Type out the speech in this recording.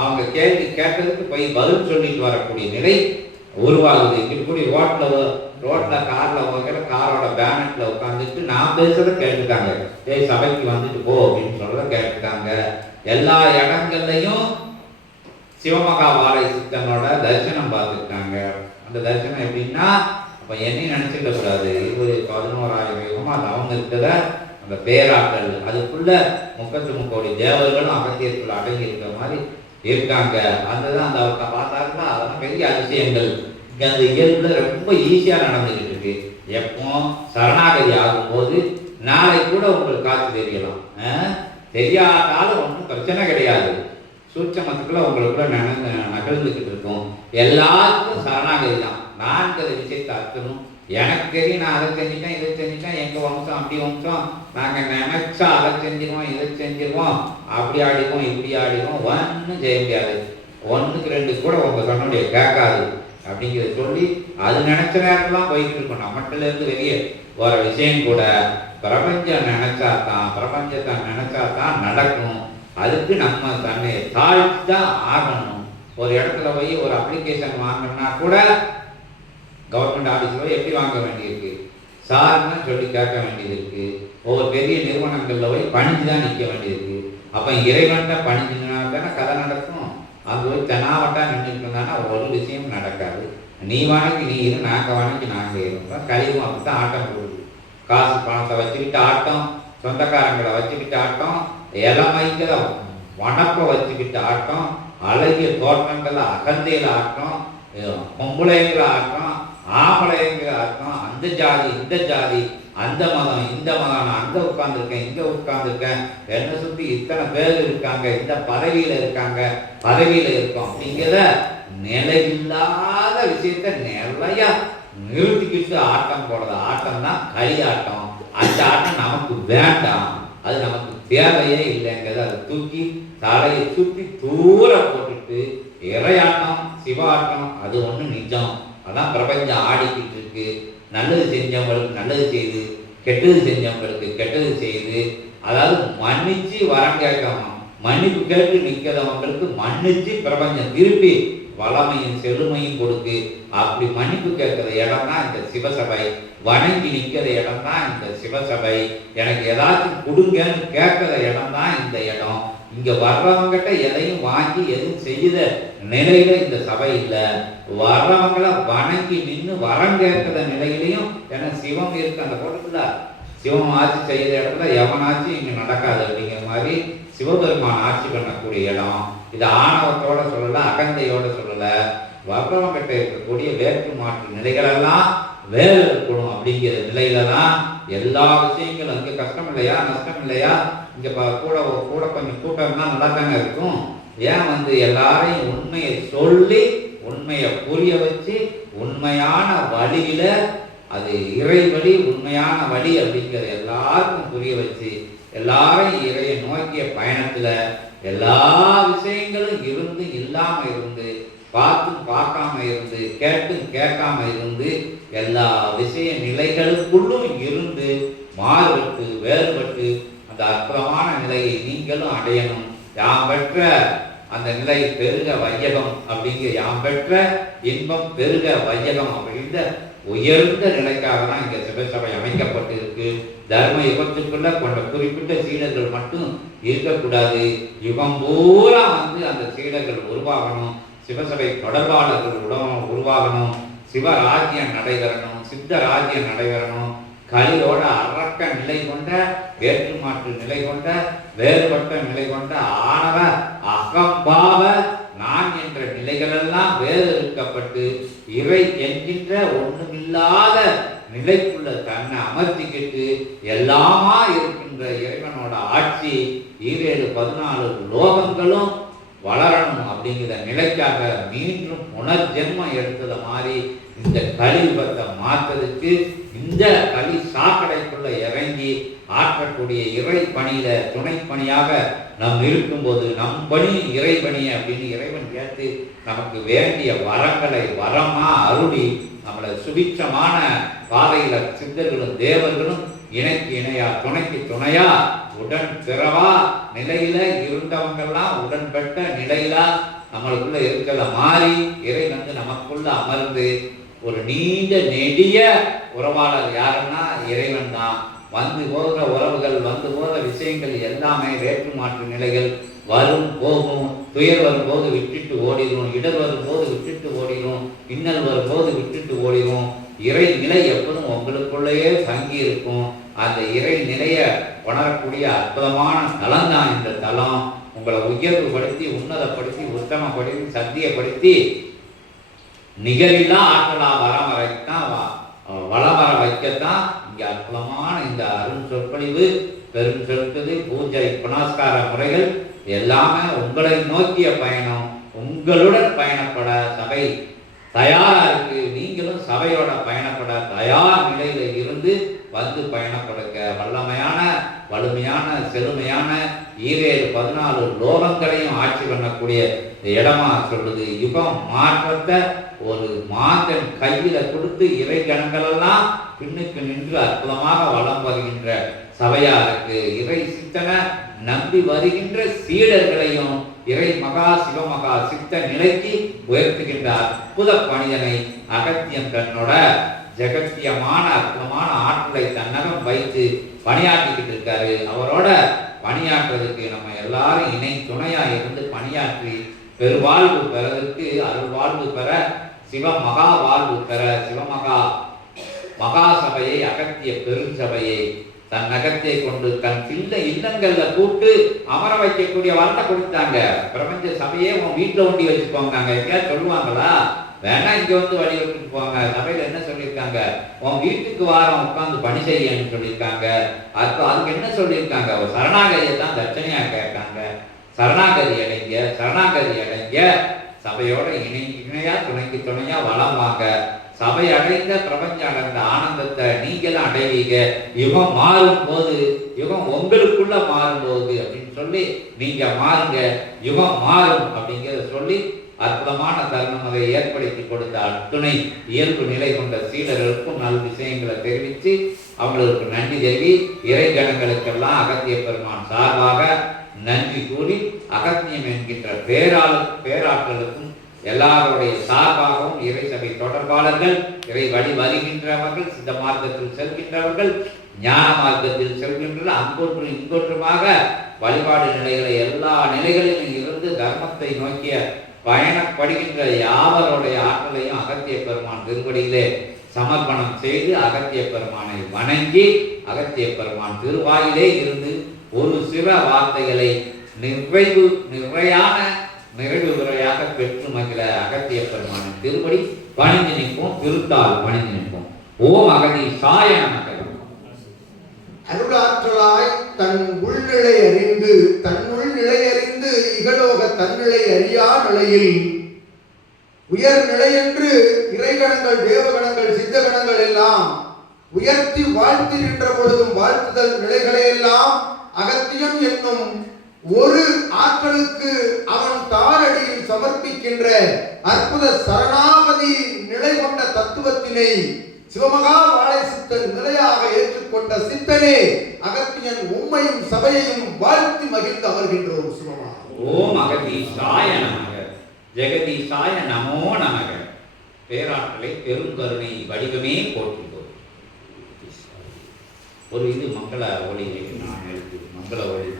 அவங்க கேள்வி கேட்டதுக்கு போய் பதில் சொல்லிட்டு வரக்கூடிய நிலை உருவாகுது. இப்படி ரோட்ல ரோட்ல கார்ல வைக்கிற காரோட பேனட்ல உட்காந்துட்டு நான் பேசுறத கேட்டுட்டாங்க. ஏய் சபைக்கு வந்துட்டு போ அப்படின்னு சொல்றத கேட்டுட்டாங்க. எல்லா இடங்கள்லையும் சிவமகா வாழை சித்தனோட தரிசனம் பார்த்துருக்காங்க அந்த தரிசனம் எப்படின்னா அப்ப என்னையும் நினைச்சிட கூடாது. இருபது பதினோராயிரம் யுகமா அது அவங்க இருக்கிற அந்த பேராக்கள் அதுக்குள்ள முப்பத்தி முக்கோடி தேவர்களும் அகத்தியத்துக்குள்ள அடங்கி இருக்கிற மாதிரி இருக்காங்க. அந்த தான் அந்த அவங்க பார்த்தாருன்னா அதெல்லாம் பெரிய அதிசயங்கள். இங்கே அந்த இயல்புல ரொம்ப ஈஸியாக நடந்துக்கிட்டு இருக்கு. எப்போ? சரணாகதி ஆகும்போது நாளை கூட உங்களுக்கு காட்சி தெரியலாம். தெரியாதாலும் ஒன்றும் பிரச்சனை கிடையாது. சூட்சமத்துக்குள்ள உங்களுக்குள்ள நன நகர்ந்துக்கிட்டு இருக்கும். எல்லாருக்கும் சரணாகதி தான். நான்கு விஷயத்தை அர்த்தமும் எனக்கு தெரியும் நான் அதை செஞ்சுட்டேன் இதை செஞ்சுட்டேன் எங்கள் வம்சம் அப்படி வம்சம். நாங்கள் நினைச்சா அதை செஞ்சிருவோம் இதை செஞ்சிருவோம். அப்படி ஆடிவோம் இப்படி ஆடிவோம் ஒன்றும் செய்ய முடியாது. ஒன்றுக்கு ரெண்டு கூட உங்கள் சொன்னுடைய கேட்காது. அப்படிங்கிறத சொல்லி அது நினைச்ச நேரம்லாம் போயிட்டு இருக்கும். நம்மகிட்ட இருந்து வெளியே வர விஷயம் கூட பிரபஞ்சம் நினைச்சா தான் பிரபஞ்சத்தை நினைச்சா தான் நடக்கும். அதுக்கு நம்ம தன்னை தாழ்த்தி தான் ஆகணும். ஒரு இடத்துல போய் ஒரு அப்ளிகேஷன் வாங்கணும்னா கூட கவர்மெண்ட் ஆஃபீஸில் போய் எப்படி வாங்க வேண்டியிருக்கு? சார்னு சொல்லி கேட்க வேண்டியது இருக்குது ஒவ்வொரு பெரிய நிறுவனங்களில் போய் பணிஞ்சு தான் நிற்க வேண்டியிருக்கு. அப்போ இறைவன்ட்ட பணிஞ்சுனா தானே கதை நடக்கும். அங்கே போய் தெனாவட்டா நின்றுட்டு இருந்தானா ஒரு விஷயம் நடக்காது. நீ வாங்கி நீ இரு நாங்கள் வாங்கி நாங்கள் இருப்போம் கழிவும் அப்படி தான் ஆட்டம் போடுது. காசு பணத்தை வச்சுக்கிட்டு ஆட்டம் சொந்தக்காரங்களை வச்சுக்கிட்டு ஆட்டம் இளமைகளை வனப்பை வச்சுக்கிட்டு ஆட்டம் அழகிய தோட்டங்களை அகந்தையில் ஆட்டம் பொம்பளைகளை ஆட்டம் ஆம்பளைங்கிற ஆட்டம் அந்த ஜாதி இந்த ஜாதி அந்த மதம் இந்த மதம் நான் அங்கே உட்காந்துருக்கேன் இங்கே உட்காந்துருக்கேன் என்னை சுற்றி இத்தனை பேர் இருக்காங்க இந்த பதவியில் இருக்காங்க பதவியில் இருக்கோம் அப்படிங்கிற நிலையில்லாத விஷயத்த நிறையா நிறுத்திக்கிட்டு ஆட்டம் போடுறது. ஆட்டம் தான் ஆட்டம் அந்த ஆட்டம் நமக்கு வேண்டாம். அது நமக்கு தேவையே இல்லைங்கிறத அதை தூக்கி தலையை சுற்றி தூர போட்டுட்டு இறையாட்டம் சிவாட்டம் அது ஒன்று நிஜம். அதான் பிரபஞ்சம் ஆடிக்கிட்டு இருக்கு நல்லது செஞ்சவங்களுக்கு நல்லது செய்து கெட்டது செஞ்சவங்களுக்கு கெட்டது செய்து அதாவது மன்னிச்சு வரம் கேட்காம மன்னிப்பு கேட்டு நிற்கிறவங்களுக்கு மன்னிச்சு பிரபஞ்சம் திருப்பி வளமையும் செழுமையும் கொடுக்கு அப்படி மன்னிப்பு கேட்கிற இடம் தான் இந்த சிவசபை. வணங்கி நிற்கிற இடம் தான் இந்த சிவசபை. எனக்கு ஏதாச்சும் கொடுங்கன்னு கேட்கிற இடம் தான் இந்த இடம். இங்க வர்றவங்கிட்ட எதையும் வாங்கி எதுவும் செய்யுத நிலையில இந்த சபை இல்லை. வர்றவங்கள வணங்கி நின்று வரம் கேட்கிற நிலையிலையும் ஏன்னா சிவம் இருக்கு அந்த கோட்டத்தில்? சிவம் ஆட்சி செய்யற இடத்துல எவனாச்சும் இங்க நடக்காது அப்படிங்கிற மாதிரி சிவபெருமான் ஆட்சி பண்ணக்கூடிய இடம். இது ஆணவத்தோட சொல்லல அகந்தையோட சொல்லல. வர்றவங்கிட்ட இருக்கக்கூடிய வேற்று மாற்று நிலைகளெல்லாம் வேறு இருக்கணும் அப்படிங்கிற நிலையில தான் எல்லா விஷயங்களும். அங்கே கஷ்டம் இல்லையா? நஷ்டம் இல்லையா? இங்கே கூட கூட கொஞ்சம் கூட்டம் நல்லா தாங்க இருக்கும். ஏன் வந்து எல்லாரையும் உண்மையை சொல்லி உண்மையை புரிய வச்சு உண்மையான வழியில் அது இறை வழி உண்மையான வழி அப்படிங்கிறத எல்லாருக்கும் புரிய வச்சு எல்லாரையும் இறையை நோக்கிய பயணத்தில் எல்லா விஷயங்களும் இருந்து இல்லாமல் இருந்து பார்த்தும் பார்க்காம இருந்து கேட்டும் கேட்காம இருந்து எல்லா விஷய நிலைகளுக்குள்ளும் இருந்து மாறுபட்டு வேறுபட்டு அந்த அற்புதமான நிலையை நீங்களும் அடையணும். யாம் பெற்ற அந்த நிலை பெருக வையகம் அப்படிங்கிற யாம் பெற்ற இன்பம் பெருக வையகம் அப்படின்ற உயர்ந்த நிலைக்காக தான் இங்கே சிவசபை அமைக்கப்பட்டு இருக்கு தர்ம யுகத்துக்குள்ள கொண்ட குறிப்பிட்ட சீடர்கள் மட்டும் இருக்கக்கூடாது. யுகம் பூரா வந்து அந்த சீடர்கள் உருவாகணும். சிவசபை தொடர்பாளர்கள் உடம்பு உருவாகணும். சிவராஜ்யம் நடைபெறணும். சித்த ராஜ்யம் நடைபெறணும். கலியோட அரக்க நிலை கொண்ட வேற்று மாற்று நிலை கொண்ட வேறுபட்ட நிலை கொண்ட ஆணவ அகம்பாவ நான் என்ற நிலைகளெல்லாம் வேறு இருக்கப்பட்டு இவை என்கின்ற ஒண்ணுமில்லாத நிலைக்குள்ள தன்னை அமர்த்திக்கிட்டு எல்லாமா இருக்கின்ற இறைவனோட ஆட்சி ஈரேழு பதினாலு லோகங்களும் வளரணும் அப்படிங்கிற நிலைக்காக மீண்டும் புனர்ஜென்மம் எடுத்ததை மாதிரி இந்த கலியுகத்தை மாற்றதுக்கு இந்த கலி சாக்கடை ஆற்றக்கூடிய இறை பணியில துணை பணியாக நாம் இருக்கும்போது நம் பணி இறை பணி அப்படின்னு இறைவன் கேட்டு நமக்கு வேண்டிய வரங்களை வரமா அருளி நம்மளை சுபிச்சமான பாதையில சித்தர்களும் தேவர்களும் இணைக்கு இணையா துணைக்கு துணையா உடன் பிறவா நிலையில இருந்தவங்கெல்லாம் உடன்பட்ட நிலையில நம்மளுக்குள்ள இருக்கல மாறி இறை வந்து நமக்குள்ள அமர்ந்து ஒரு நீண்ட நெடிய உறவாளர் யாருன்னா இறைவன் தான். வந்து போகிற உறவுகள் வந்து போகிற விஷயங்கள் எல்லாமே வேற்று மாற்று நிலைகள். வரும் போகும் துயர் வரும்போது விட்டுட்டு ஓடிடும் இடர் வரும்போது விட்டுட்டு ஓடிடும் இன்னல் வரும்போது விட்டுட்டு ஓடிடும் இறை நிலை எப்போதும் உங்களுக்குள்ளேயே தங்கி இருக்கும். அந்த இறை நிலையை உணரக்கூடிய அற்புதமான தலம் தான் இந்த தலம். உங்களை உயர்வுபடுத்தி உன்னதப்படுத்தி உத்தமப்படுத்தி சத்தியப்படுத்தி நிகரில்லா ஆற்றலா வர வரைத்தான் வளம் வர வைக்கத்தான் இங்க அற்புதமான இந்த அருண் சொற்பொழிவு பெரும் செலுத்துது பூஜை புனஸ்கார முறைகள் எல்லாமே உங்களை நோக்கிய பயணம் உங்களுடன் பயணப்பட சபை. தயாரா இருக்கு. நீங்களும் சபையோட பயணப்பட தயார் நிலையில இருந்து வந்து பயணப்படுங்க. வல்லமையான அருமையான செழுமையான ஈரேழு பதினாலு லோகங்களையும் ஆட்சி பண்ணக்கூடிய இடமா சொல்லுது. யுகம் மாற்றத்தை ஒரு மாந்தன் கையில கொடுத்து இறை கணங்களெல்லாம் பின்னுக்கு நின்று அற்புதமாக வலம் வருகின்ற சபையா இருக்கு இறை சித்தனை நம்பி வருகின்ற சீடர்களையும் இறை மகா சிவமகா சித்த நிலைக்கு உயர்த்துகின்ற அற்புத பணியனை அகத்தியம் தன்னோட ஜெகத்தியமான அற்புதமான ஆற்றலை தன்னகம் வைத்து பணியாற்றிக்கிட்டு இருக்காரு. அவரோட பணியாற்றுறதுக்கு நம்ம எல்லாரும் இணை துணையா இருந்து பணியாற்றி பெருவாழ்வு பெறதற்கு அருள்வாழ்வு பெற சிவ மகா வாழ்வு பெற சிவமகா மகா சபையை அகத்திய பெருஞ்சபையை தன் நகத்தை கொண்டு தன் சின்ன இல்லங்கள்ல கூட்டு அமர வைக்கக்கூடிய வரத்தை கொடுத்தாங்க. பிரபஞ்ச சபையே உன் வீட்டில் ஒண்டி வச்சுக்கோங்க. எங்கேயாவது சொல்லுவாங்களா? வேணா இங்க வந்து வழி விட்டுட்டு போங்க. சபையில என்ன சொல்லியிருக்காங்க? உன் வீட்டுக்கு வாரம் உட்காந்து பணி செய்யன்னு சொல்லியிருக்காங்க. அது அதுக்கு என்ன சொல்லியிருக்காங்க? ஒரு சரணாகதியை தான் தட்சணையா கேட்காங்க. சரணாகதி அடைங்க சரணாகதி அடைங்க. சபையோட இணை இணையா துணைக்கு துணையா வளம் வாங்க. சபை அடைந்த பிரபஞ்சம் அடைந்த ஆனந்தத்தை நீங்களும் அடைவீங்க. யுகம் மாறும் போது யுகம் உங்களுக்குள்ள மாறும் போது அப்படின்னு சொல்லி நீங்க மாறுங்க. யுகம் மாறும் அப்படிங்கிறத சொல்லி அற்புதமான தருணம் அதை ஏற்படுத்தி கொடுத்த அத்துணை இயல்பு நிலை கொண்ட சீடர்களுக்கும் நல் விஷயங்களை தெரிவித்து அவங்களுக்கு நன்றி தெரிவி இறை கணங்களுக்கெல்லாம் அகத்திய பெருமான் சார்பாக நன்றி கூறி அகத்தியம் என்கின்ற பேராளு பேராற்றலுக்கும் எல்லாருடைய சார்பாகவும் இறை சபை தொடர்பாளர்கள் இறை வழி வருகின்றவர்கள் சித்த மார்க்கத்தில் செல்கின்றவர்கள் ஞான மார்க்கத்தில் செல்கின்ற அங்கொன்று இங்கொன்றுமாக வழிபாடு நிலைகளை எல்லா நிலைகளிலும் இருந்து தர்மத்தை நோக்கிய பயணப்படுகின்ற யாவருடைய ஆற்றலையும் அகத்திய பெருமான் திருவடியிலே சமர்ப்பணம் செய்து அகத்திய பெருமானை வணங்கி அகத்திய பெருமான் திருவாயிலே இருந்து ஒரு சில வார்த்தைகளை நிறைவு நிறையான நிறைவு உரையாக பெற்று மகிழ அகத்திய பெருமானின் திருப்படி பணிந்து நிற்போம் திருத்தால் பணிந்து நிற்போம். ஓம் அகதி சாய மகள் அருளாற்றலாய் தன் உள்நிலை அறிந்து தன்னுள் இகலோக தன்னிலை அறியா நிலையில். உயர்நிலை என்று இறைகணங்கள் தேவகணங்கள் சித்தகணங்கள் எல்லாம் உயர்த்தி வாழ்த்தி நின்ற பொழுதும் வாழ்த்துதல் நிலைகளை எல்லாம் அகத்தியம் என்னும் ஒரு ஆற்றலுக்கு அவன் தாரடியில் சமர்ப்பிக்கின்ற அற்புத சரணாகதி நிலை கொண்ட தத்துவத்தினை சிவமகா வாழை சித்தன் நிலையாக ஏற்றுக்கொண்ட சித்தனே அகத்தியன் உம்மையும் சபையையும் வாழ்த்தி மகிழ்ந்து அமர்கின்ற ஒரு சிவமாக. ஓம் அகதீஷாய சாய நமக. ஜெகதீஷாய நமோ நமக. பேராற்றலை பெருங்கருணை வடிவமே போற்றுகிறோம் ஒரு இது மங்கள ஒளி நான் எழுத்து மங்கள ஒளி.